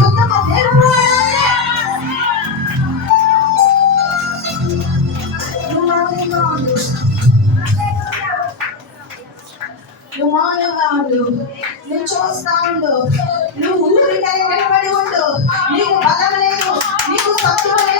యుద్ధము నేర్పువాడు నువ్వు మౌనంగా ఉండు, నువ్వు మౌనంగా ఉండు, నువ్వు చూస్తా ఉండు, నువ్వు ఊరికై నిలబడి ఉండు. నీకు బలం లేదు, నీకు సత్తువ లేదు.